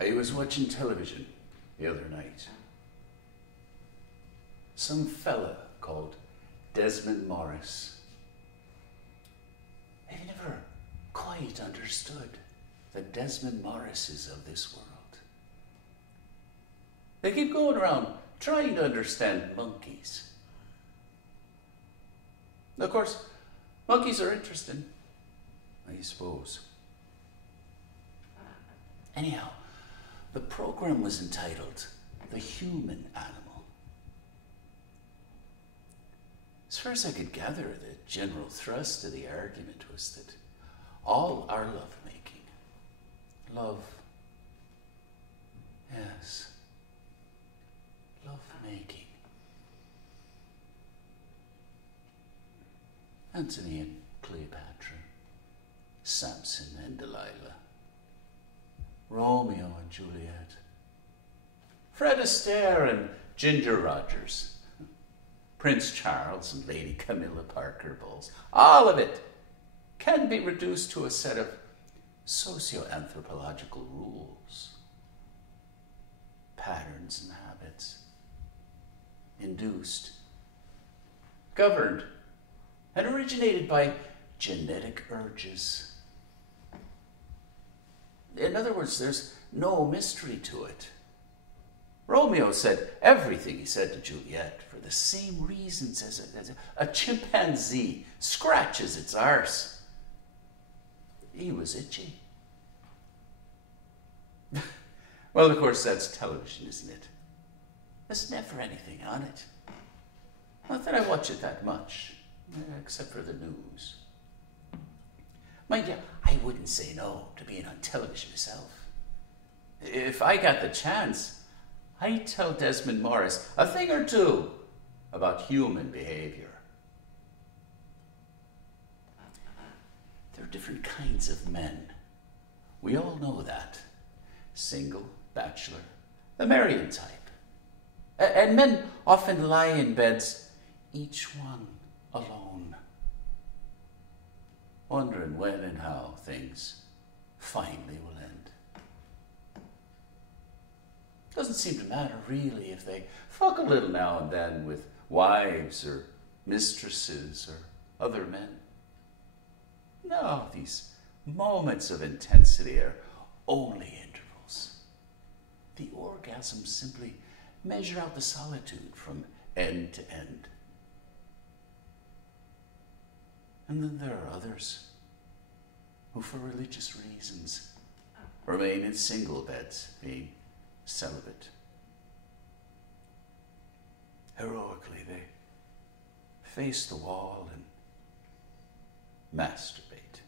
I was watching television the other night. Some fella called Desmond Morris. I've never quite understood the Desmond Morrises of this world. They keep going around trying to understand monkeys. Of course, monkeys are interesting, I suppose. Anyhow, the program was entitled The Human Animal. As far as I could gather, the general thrust of the argument was that all our love-making, love, yes, love-making, Antony and Cleopatra, Samson and Delilah, Romeo and Juliet, Fred Astaire and Ginger Rogers, Prince Charles and Lady Camilla Parker Bowles, all of it can be reduced to a set of socio-anthropological rules, patterns and habits, induced, governed, and originated by genetic urges. In other words, there's no mystery to it. Romeo said everything he said to Juliet for the same reasons as a chimpanzee scratches its arse. He was itchy. Well, of course, that's television, isn't it? There's never anything on it. Not that I watch it that much, except for the news. Mind you, I wouldn't say no to being on television myself. If I got the chance, I'd tell Desmond Morris a thing or two about human behavior. There are different kinds of men. We all know that. Single, bachelor, the Marian type. And men often lie in beds, each one alone, wondering when and how things finally will end. Doesn't seem to matter really if they fuck a little now and then with wives or mistresses or other men. No, these moments of intensity are only intervals. The orgasms simply measure out the solitude from end to end. And then there are others who, for religious reasons, remain in single beds, being celibate. Heroically, they face the wall and masturbate.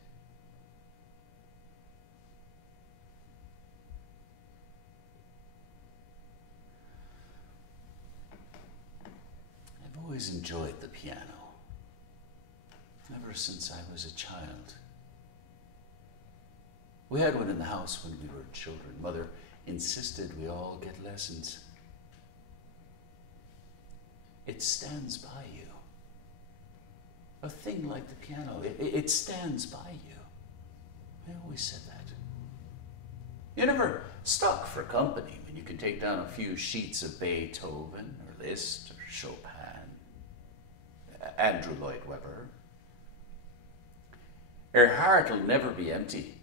I've always enjoyed the piano, ever since I was a child. We had one in the house when we were children. Mother insisted we all get lessons. It stands by you. A thing like the piano, it stands by you. I always said that. You're never stuck for company when you can take down a few sheets of Beethoven or Liszt or Chopin, Andrew Lloyd Webber. Your heart will never be empty,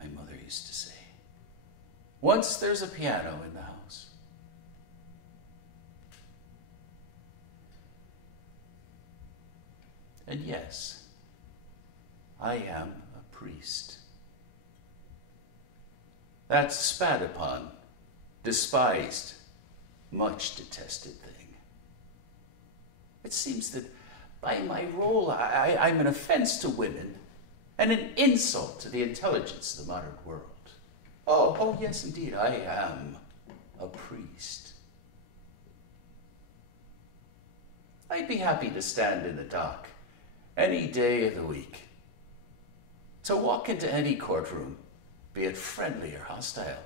my mother used to say. Once there's a piano in the house. And yes, I am a priest. That spat upon, despised, much detested thing. It seems that by my role, I'm an offense to women and an insult to the intelligence of the modern world. Oh, yes, indeed, I am a priest. I'd be happy to stand in the dock any day of the week, to walk into any courtroom, be it friendly or hostile.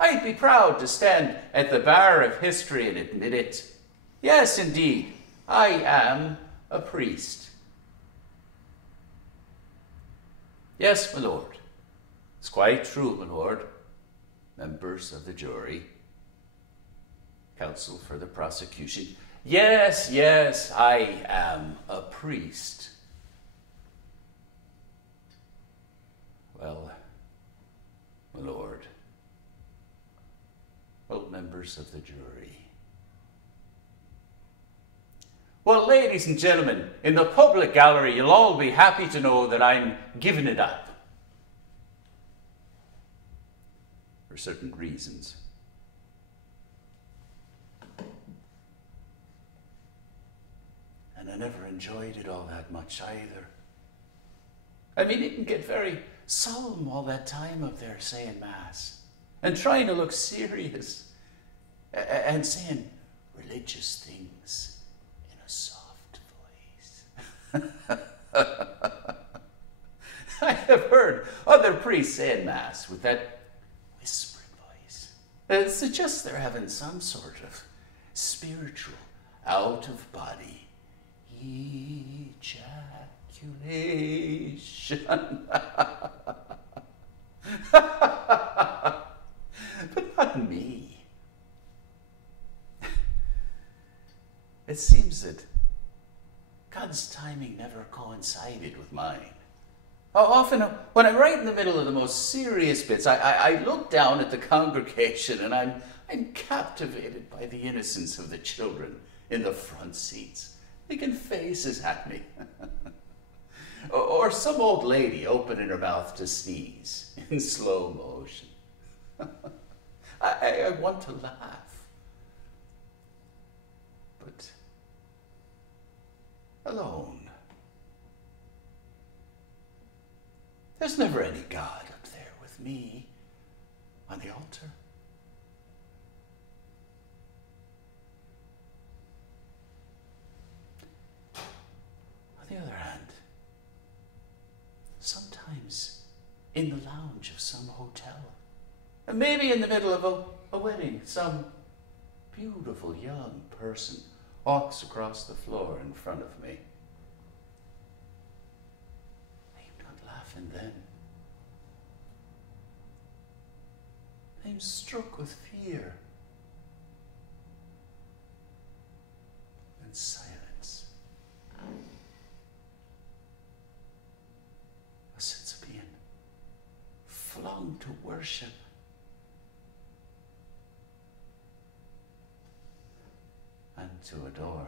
I'd be proud to stand at the bar of history and admit it. Yes, indeed, I am a priest. Yes, my lord. It's quite true, my lord. members of the jury, counsel for the prosecution. Yes, yes, I am a priest. Well, my lord. Well, members of the jury. Well, ladies and gentlemen, in the public gallery, you'll all be happy to know that I'm giving it up. For certain reasons. And I never enjoyed it all that much either. I mean, it can get very solemn all that time up there saying Mass and trying to look serious and saying religious things in a soft voice. I have heard other priests saying Mass with that whispering voice. It suggests they're having some sort of spiritual, out-of-body ejaculation. But not me. It seems that God's timing never coincided with mine. Often, when I'm right in the middle of the most serious bits, I look down at the congregation and I'm captivated by the innocence of the children in the front seats, making faces at me. Or some old lady opening her mouth to sneeze in slow motion. I want to laugh. But alone. There's never any God up there with me on the altar. On the other hand, sometimes in the lounge of some hotel, and maybe in the middle of a wedding, some beautiful young person walks across the floor in front of me. I'm not laughing then. I'm struck with fear and silence. A sense of being flung to worship. And to adore.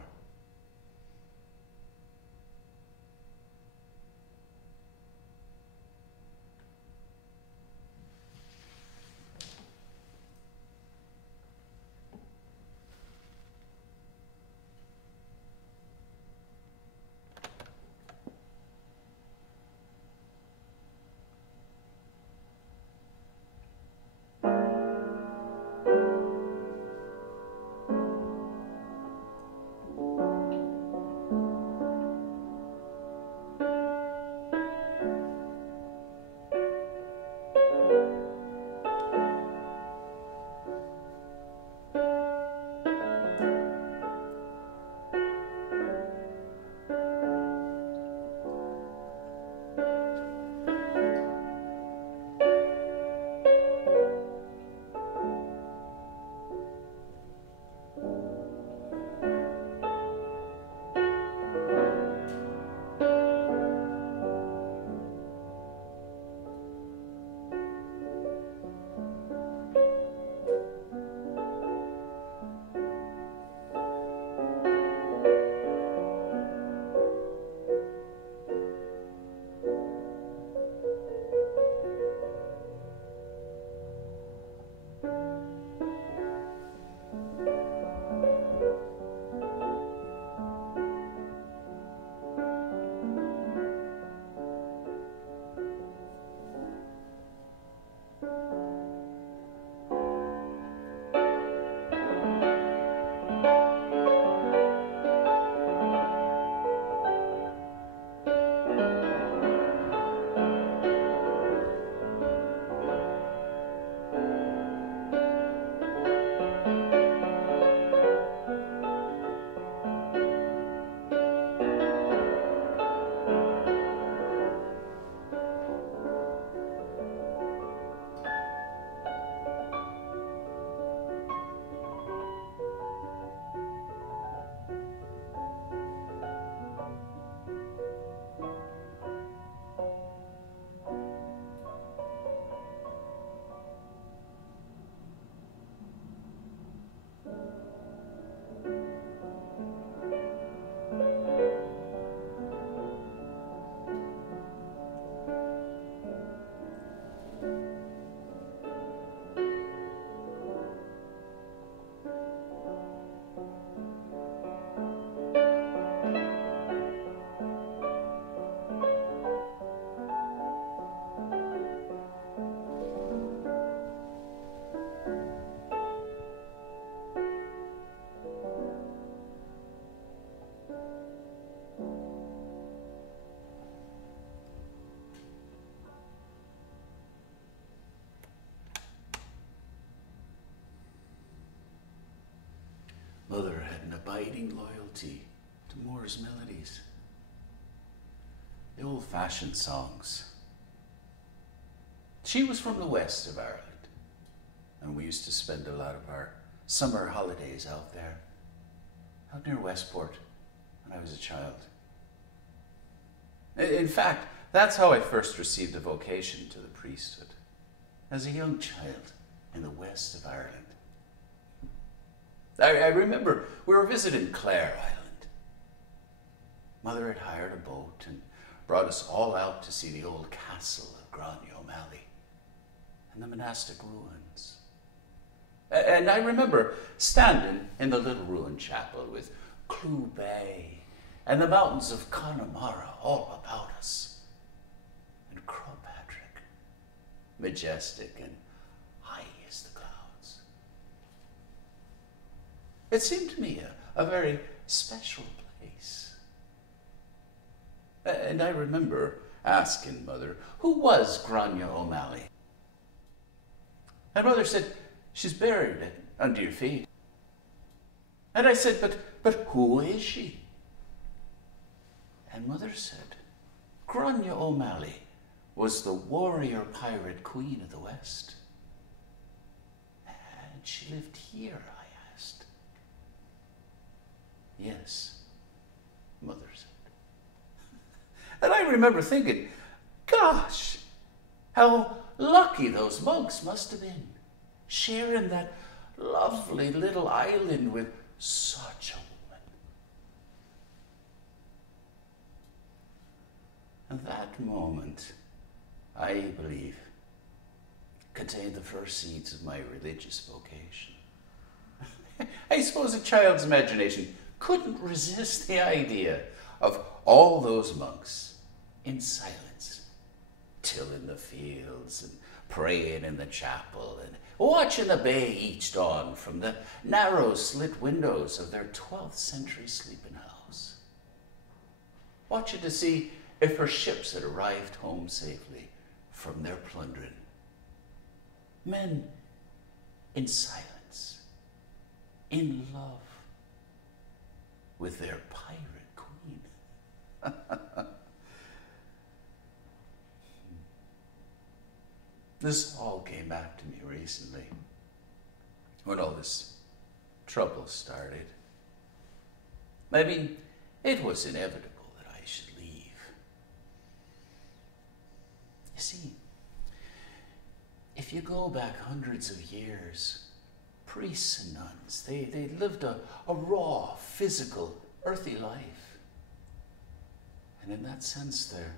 abiding loyalty to Moore's melodies. The old-fashioned songs. She was from the west of Ireland, and we used to spend a lot of our summer holidays out there, out near Westport, when I was a child. In fact, that's how I first received a vocation to the priesthood, as a young child in the west of Ireland. I remember we were visiting Clare Island. Mother had hired a boat and brought us all out to see the old castle of Grania O'Malley and the monastic ruins. And I remember standing in the little ruined chapel with Clew Bay and the mountains of Connemara all about us, and Crowpatrick, majestic and high as the clouds. It seemed to me a very special place. And I remember asking Mother, who was Grania O'Malley? And Mother said, she's buried under your feet. And I said, but who is she? And Mother said, Grania O'Malley was the warrior pirate queen of the West. And she lived here, I asked. Yes, Mother said. And I remember thinking, gosh, how lucky those monks must have been, sharing that lovely little island with such a woman. And that moment, I believe, contained the first seeds of my religious vocation. I suppose a child's imagination couldn't resist the idea of all those monks in silence, tilling the fields and praying in the chapel and watching the bay each dawn from the narrow slit windows of their 12th century sleeping house. Watching to see if her ships had arrived home safely from their plundering. Men in silence, in love with their pirate queen. This all came back to me recently, when all this trouble started. I mean, it was inevitable that I should leave. You see, if you go back hundreds of years, priests and nuns, they lived a raw, physical, earthy life. And in that sense, their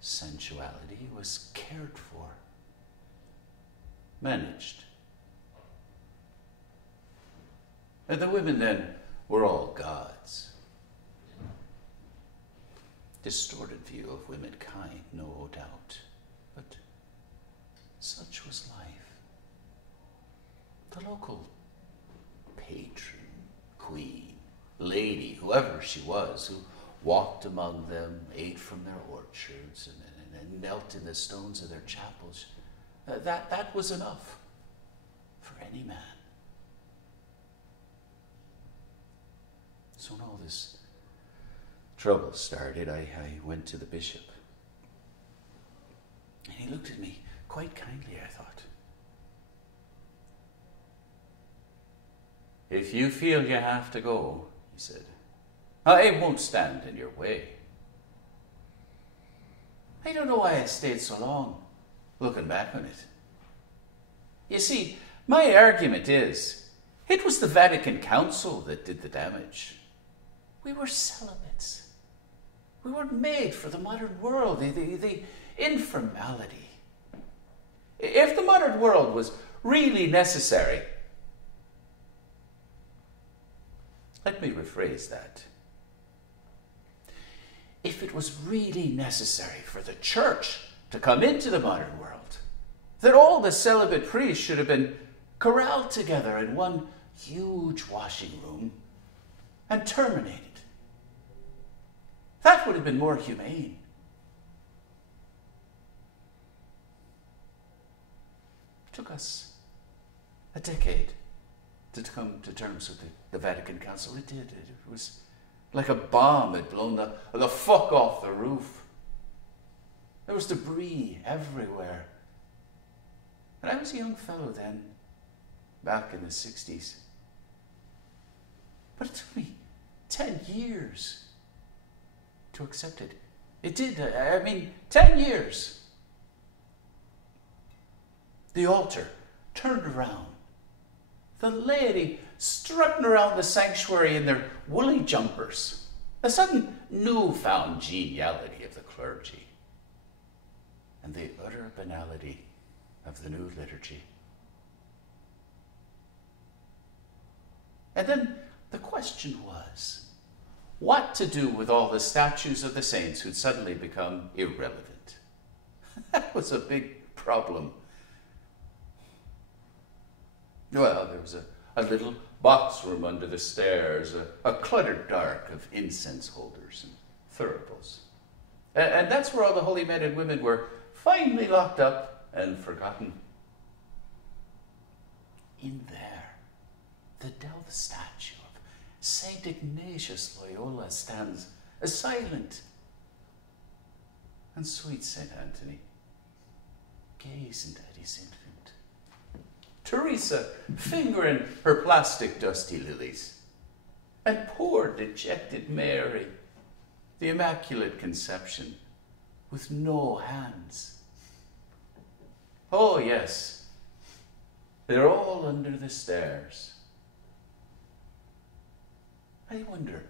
sensuality was cared for, managed. And the women then were all gods. Distorted view of womankind, no doubt, but such was life. The local patron, queen, lady, whoever she was, who walked among them, ate from their orchards, and knelt in the stones of their chapels, that was enough for any man. So when all this trouble started, I went to the bishop. And he looked at me quite kindly, I thought. If you feel you have to go, he said, I won't stand in your way. I don't know why I stayed so long, looking back on it. You see, my argument is, it was the Vatican Council that did the damage. We were celibates. We weren't made for the modern world, the informality. If the modern world was really necessary, let me rephrase that. If it was really necessary for the church to come into the modern world, then all the celibate priests should have been corralled together in one huge washing room and terminated. That would have been more humane. It took us a decade to come to terms with the Vatican Council. It did. It was like a bomb had blown the fuck off the roof. There was debris everywhere. And I was a young fellow then, back in the 60s. But it took me 10 years to accept it. It did. 10 years. The altar turned around. The laity strutting around the sanctuary in their woolly jumpers. A sudden newfound geniality of the clergy. And the utter banality of the new liturgy. And then the question was, what to do with all the statues of the saints who'd suddenly become irrelevant? That was a big problem. Well, there was a little box room under the stairs, a cluttered dark of incense holders and thuribles. And that's where all the holy men and women were finally locked up and forgotten. In there, the delved statue of Saint Ignatius Loyola stands, a silent and sweet Saint Anthony, gazing at his infant. Teresa fingering her plastic dusty lilies. And poor dejected Mary, the Immaculate Conception, with no hands. Oh yes, they're all under the stairs. I wonder,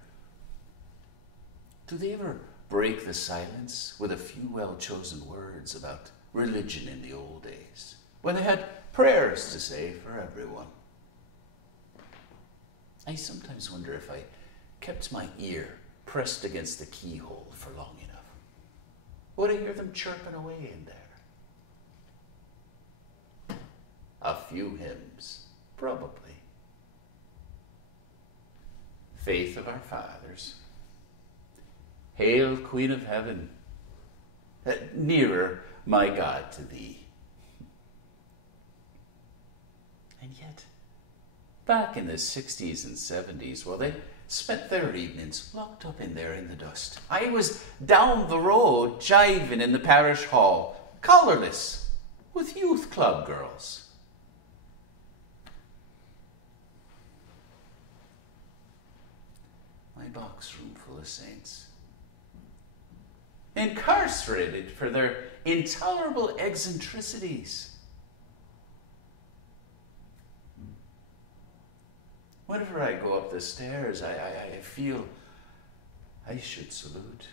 do they ever break the silence with a few well-chosen words about religion in the old days, when they had prayers to say for everyone? I sometimes wonder if I kept my ear pressed against the keyhole for long enough. Would I hear them chirping away in there? A few hymns, probably. Faith of our fathers. Hail, Queen of Heaven. Nearer, my God, to thee. And yet, back in the 60s and 70s, well, they spent their evenings locked up in there in the dust. I was down the road jiving in the parish hall, collarless, with youth club girls. My box room full of saints. Incarcerated for their intolerable eccentricities. Whenever I go up the stairs, I feel I should salute.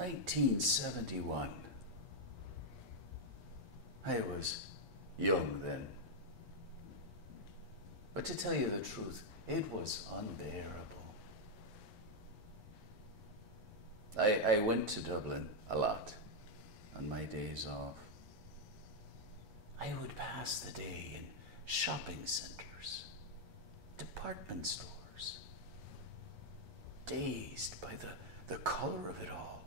1971. I was young then. But to tell you the truth, it was unbearable. I went to Dublin a lot on my days off. I would pass the day in shopping centres, department stores, dazed by the colour of it all.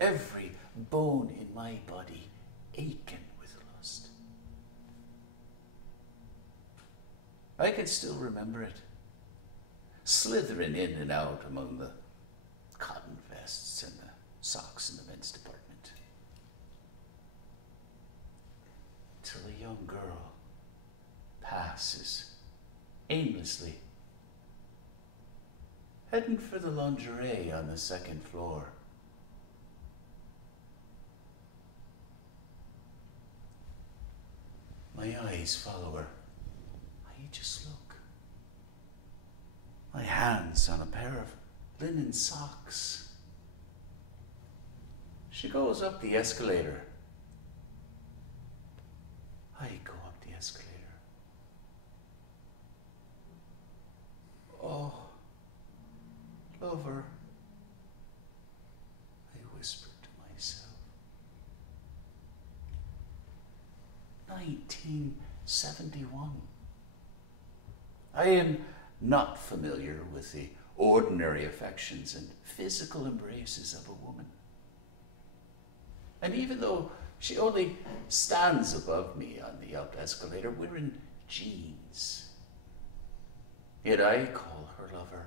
Every bone in my body aching with lust. I can still remember it, slithering in and out among the cotton vests and the socks in the men's department. Till a young girl passes aimlessly, heading for the lingerie on the second floor. My eyes follow her. I just look. My hands on a pair of linen socks. She goes up the escalator. I go up the escalator. Oh, lover, I whispered to myself. 1971. I am not familiar with the ordinary affections and physical embraces of a woman. And even though she only stands above me on the up escalator, we're in jeans. Yet I call her lover.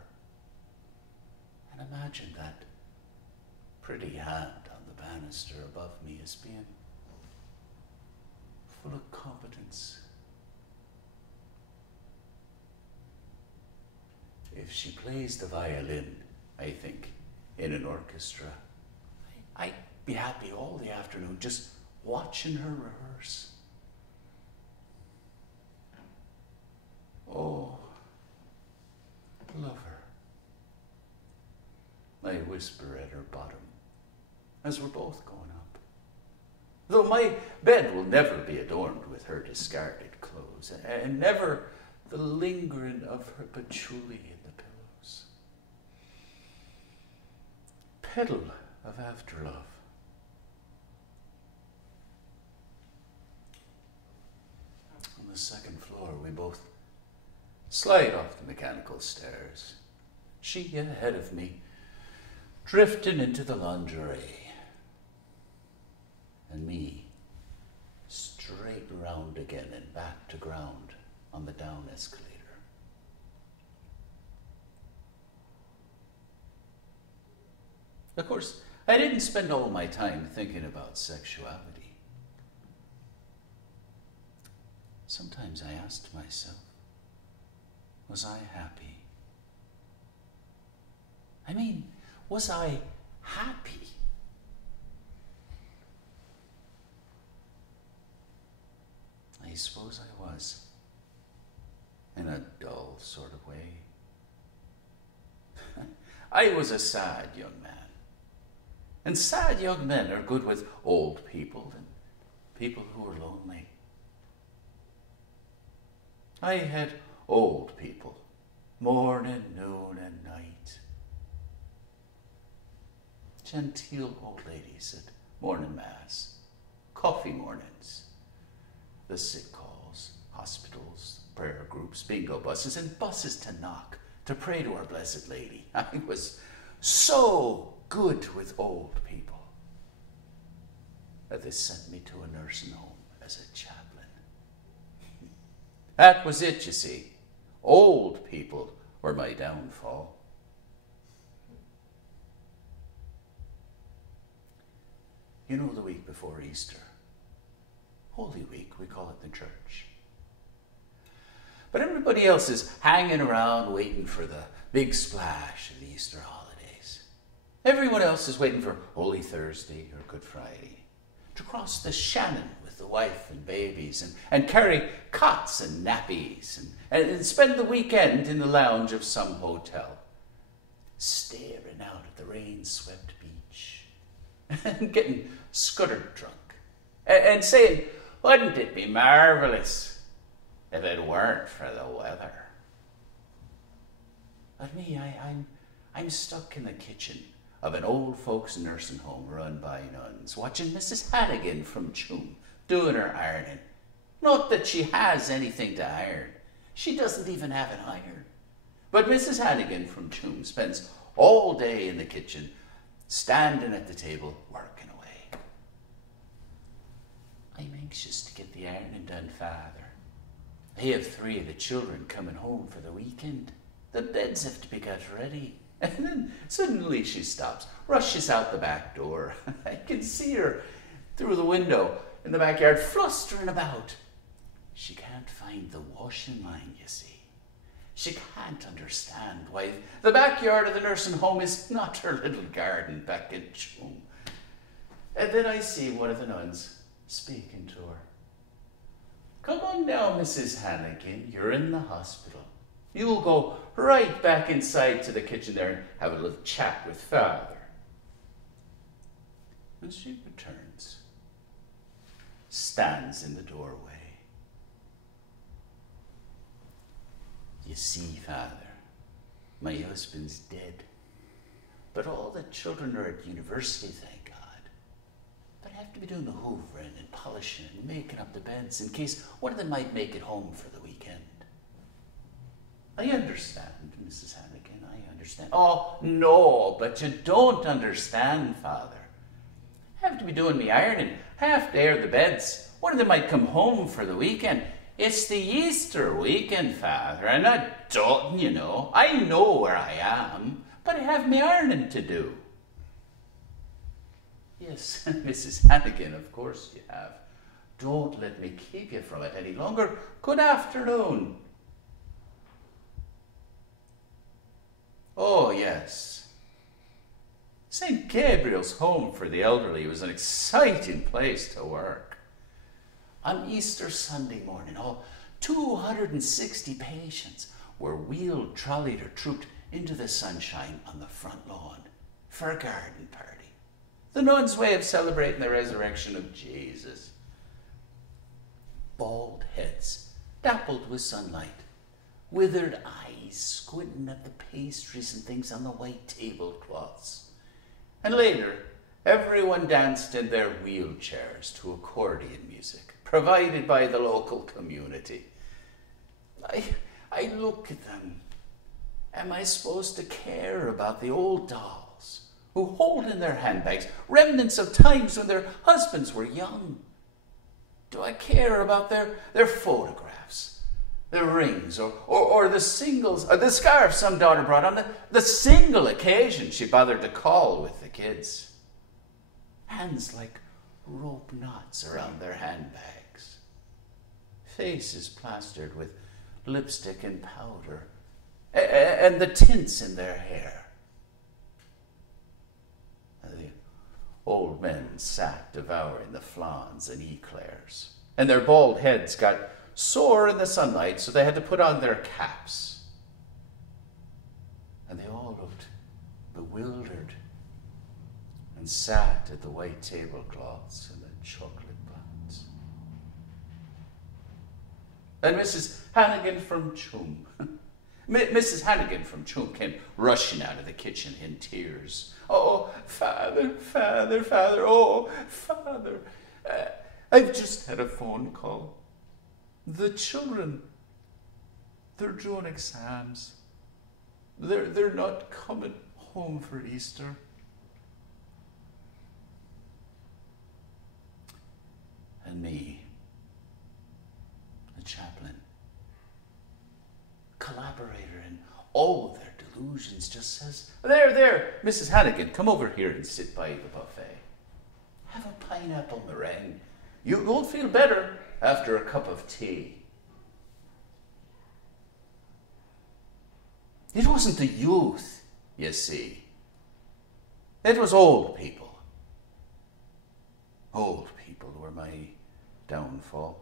And imagine that pretty hand on the banister above me as being full of competence. If she plays the violin, I think, in an orchestra, I'd be happy all the afternoon just watching her rehearse. Oh, lover, I whisper at her bottom as we're both going up. Though my bed will never be adorned with her discarded clothes, and never the lingering of her patchouli in the pillows. Petal of afterlove. On the second floor, we both slide off the mechanical stairs. She ahead of me, drifting into the lingerie. And me, straight round again and back to ground on the down escalator. Of course, I didn't spend all my time thinking about sexuality. Sometimes I asked myself, was I happy? I mean, was I happy? I suppose I was, in a dull sort of way. I was a sad young man. And sad young men are good with old people and people who are lonely. I had old people, morning, noon, and night. Genteel old ladies at morning mass, coffee mornings, the sick calls, hospitals, prayer groups, bingo buses, and buses to knock, to pray to our Blessed Lady. I was so good with old people that they sent me to a nursing home as a chaplain. That was it, you see. Old people were my downfall. You know, the week before Easter, Holy Week, we call it in the church. But everybody else is hanging around waiting for the big splash of the Easter holidays. Everyone else is waiting for Holy Thursday or Good Friday to cross the Shannon with the wife and babies and carry cots and nappies and spend the weekend in the lounge of some hotel, staring out at the rain-swept beach. and getting scuddered drunk, and saying, wouldn't it be marvellous if it weren't for the weather? But me, I'm stuck in the kitchen of an old folks' nursing home run by nuns, watching Mrs. Hannigan from Choom doing her ironing. Not that she has anything to iron. She doesn't even have an iron. But Mrs. Hannigan from Choom spends all day in the kitchen, standing at the table, working away. I'm anxious to get the ironing done, Father. I have 3 of the children coming home for the weekend. The beds have to be got ready. And then suddenly she stops, rushes out the back door. I can see her through the window in the backyard, flustering about. She can't find the washing line, you see. She can't understand why the backyard of the nursing home is not her little garden back in Choom. And then I see one of the nuns speaking to her. Come on now, Mrs. Hannigan, you're in the hospital. You'll go right back inside to the kitchen there and have a little chat with Father. And she returns, stands in the doorway. You see, Father, my husband's dead, but all the children are at university, thank God. But I have to be doing the hoovering and polishing and making up the beds in case one of them might make it home for the weekend. I understand, Mrs. Hannigan, I understand. Oh, no, but you don't understand, Father. I have to be doing me ironing, half day are the beds. One of them might come home for the weekend. It's the Easter weekend, Father, and I don't, you know. I know where I am, but I have me ironing to do. Yes, Mrs. Hannigan, of course you have. Don't let me keep you from it any longer. Good afternoon. Oh, yes. St. Gabriel's Home for the Elderly was an exciting place to work. On Easter Sunday morning, 260 patients were wheeled, trolleyed, or trooped into the sunshine on the front lawn for a garden party. The nuns' way of celebrating the resurrection of Jesus. Bald heads, dappled with sunlight, withered eyes squinting at the pastries and things on the white tablecloths. And later, everyone danced in their wheelchairs to accordion music, provided by the local community. I look at them. Am I supposed to care about the old dolls who hold in their handbags remnants of times when their husbands were young? Do I care about their photographs, their rings, or the singles, or the scarf some daughter brought on the single occasion she bothered to call with the kids? Hands like rope knots around their handbags. Faces plastered with lipstick and powder, and the tints in their hair. And the old men sat devouring the flans and eclairs, and their bald heads got sore in the sunlight, so they had to put on their caps. And they all looked bewildered and sat at the white tablecloths and the chocolate buns. And Mrs. Hannigan from Choom, Mrs. Hannigan from Choom came rushing out of the kitchen in tears. Oh, Father, Father, Father, oh, Father, I've just had a phone call. The children, they're doing exams. They're not coming home for Easter. And me, the chaplain, collaborator in all their delusions, just says, there, Mrs. Hannigan, come over here and sit by the buffet. Have a pineapple meringue. You won't feel better after a cup of tea. It wasn't the youth, you see. It was old people. Old people were my downfall.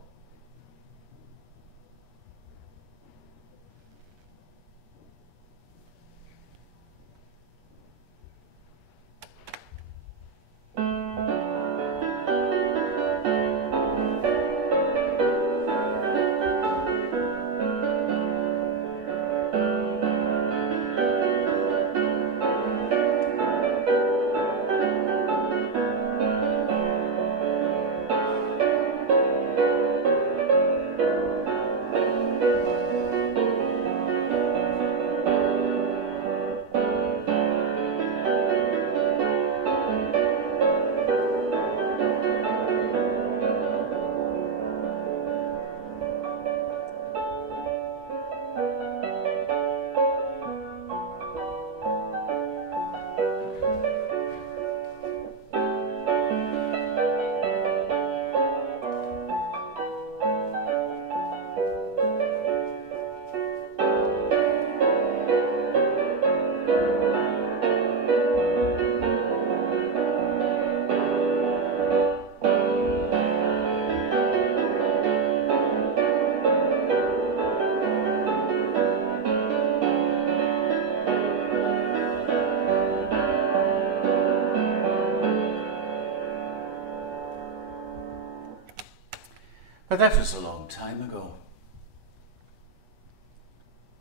But that was a long time ago.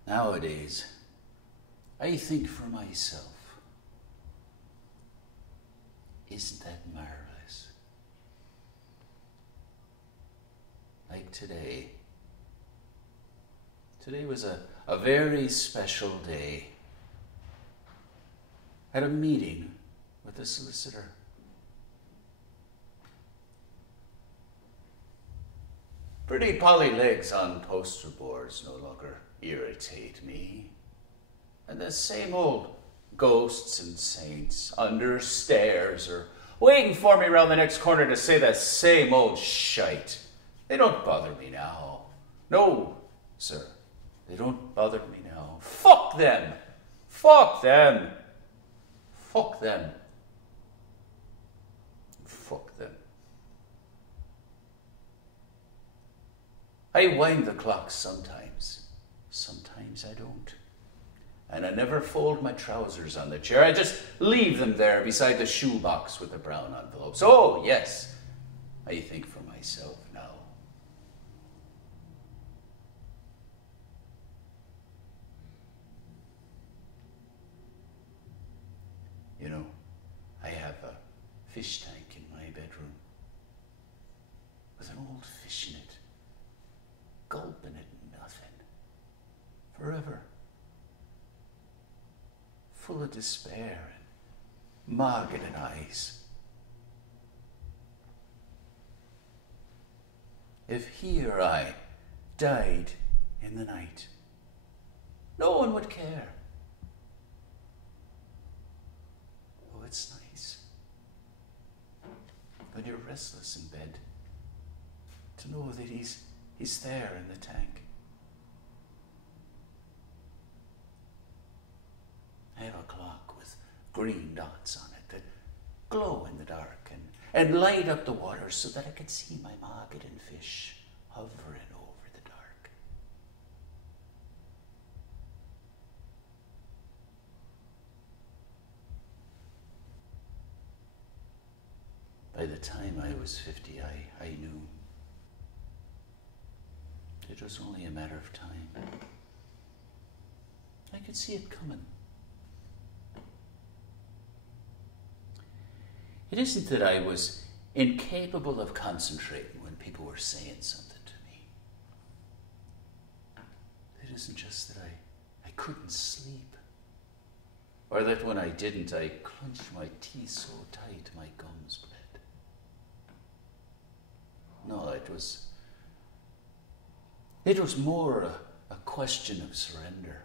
Nowadays, I think for myself, isn't that marvelous? Like today. Today was a very special day. Had a meeting with the solicitor. Pretty Polly legs on poster boards no longer irritate me. And the same old ghosts and saints under stairs or waiting for me around the next corner to say that same old shite. They don't bother me now. No, sir, they don't bother me now. Fuck them! Fuck them! Fuck them. Fuck them. I wind the clock sometimes. Sometimes I don't. And I never fold my trousers on the chair. I just leave them there beside the shoebox with the brown envelopes. Oh, yes, I think for myself now. You know, I have a fish tank in my bedroom with an old fish in it, gulping it nothing, forever, full of despair and margined eyes. If he or I died in the night, no one would care. Oh, it's nice when you're restless in bed to know that he's there in the tank. I have a clock with green dots on it that glow in the dark and light up the water so that I can see my market and fish hovering over the dark. By the time I was 50, I knew it was only a matter of time. I could see it coming. It isn't that I was incapable of concentrating when people were saying something to me. It isn't just that I couldn't sleep. Or that when I didn't, I clenched my teeth so tight my gums bled. No, it was more a question of surrender.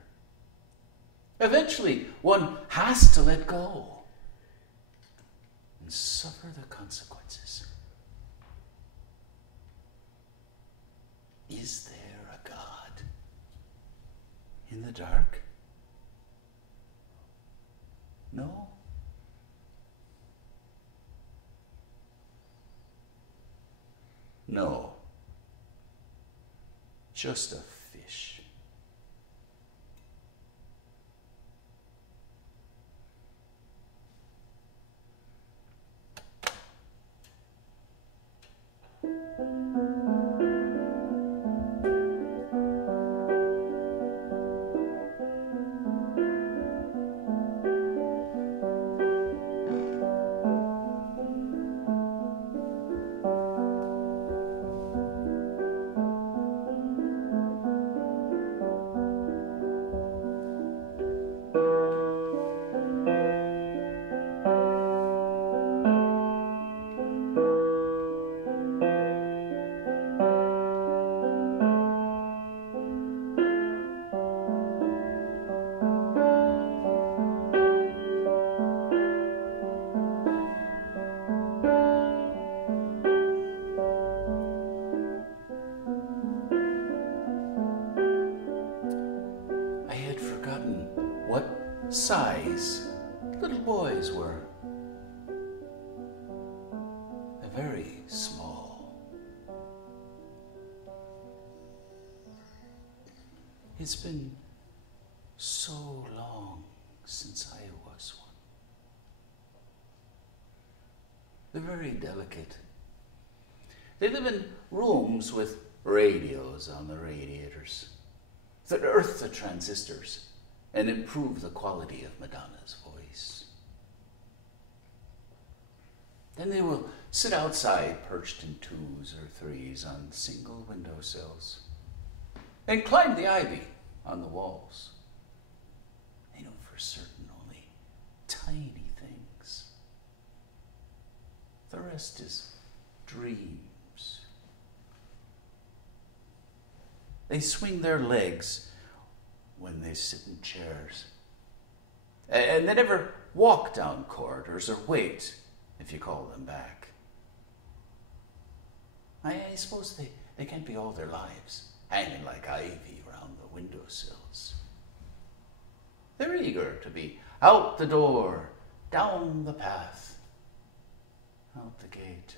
Eventually, one has to let go and suffer the consequences. Is there a God in the dark? No. No. Just a fish. Size little boys were. They're very small. It's been so long since I was one. They're very delicate, They live in rooms with radios on the radiators that earth the transistors and improve the quality of Madonna's voice. Then they will sit outside, perched in 2s or 3s on single windowsills, and climb the ivy on the walls. They know for certain only tiny things. The rest is dreams. They swing their legs when they sit in chairs. And they never walk down corridors or wait if you call them back. I suppose they can't be all their lives hanging like ivy around the windowsills. They're eager to be out the door, down the path, out the gate.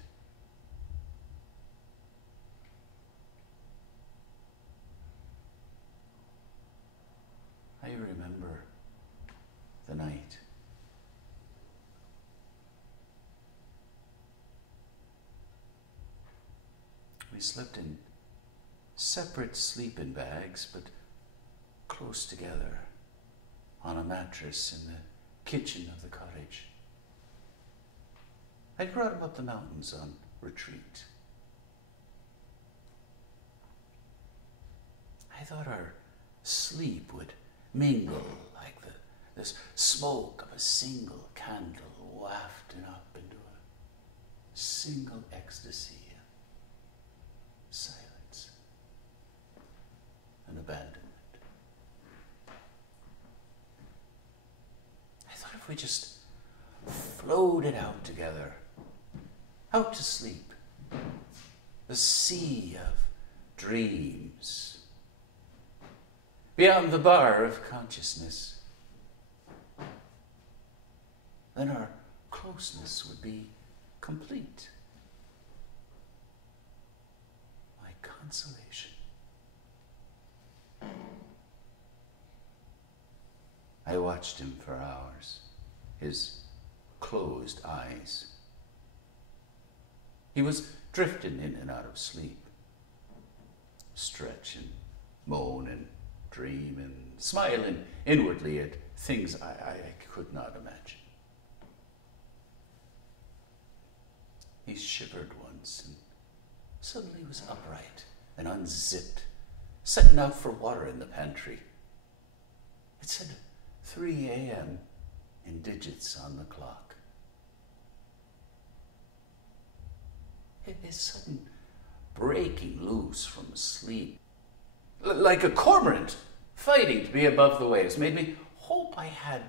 I remember the night. We slept in separate sleeping bags, but close together on a mattress in the kitchen of the cottage. I'd brought him up the mountains on retreat. I thought our sleep would mingle like the smoke of a single candle wafting up into a single ecstasy of silence and abandonment. I thought if we just floated out together, out to sleep, the sea of dreams, beyond the bar of consciousness, then our closeness would be complete. My consolation. I watched him for hours, his closed eyes. He was drifting in and out of sleep, stretching, moaning, dreaming, smiling inwardly at things I could not imagine. He shivered once and suddenly was upright and unzipped, setting out for water in the pantry. It said 3 a.m. in digits on the clock. His sudden breaking loose from sleep, like a cormorant fighting to be above the waves, made me hope I had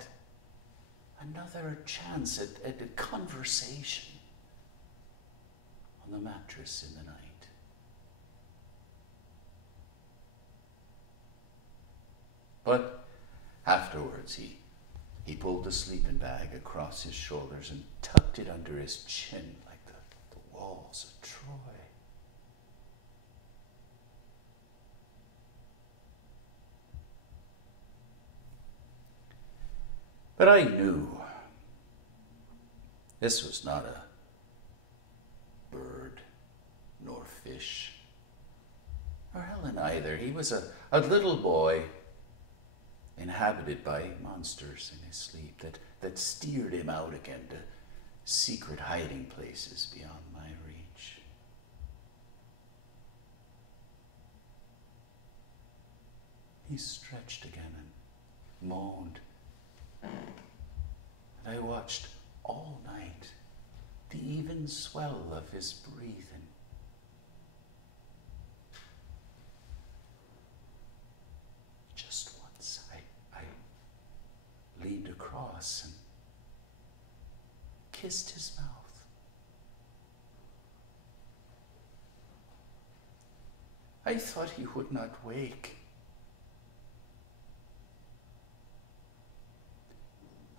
another chance at a conversation on the mattress in the night. But afterwards he pulled the sleeping bag across his shoulders and tucked it under his chin like the walls of Troy. But I knew this was not a bird, nor fish, nor Helen either. He was a little boy inhabited by monsters in his sleep that steered him out again to secret hiding places beyond my reach. He stretched again and moaned. And I watched all night the even swell of his breathing. Just once I leaned across and kissed his mouth. I thought he would not wake.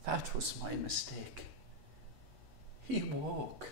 That was my mistake. He woke.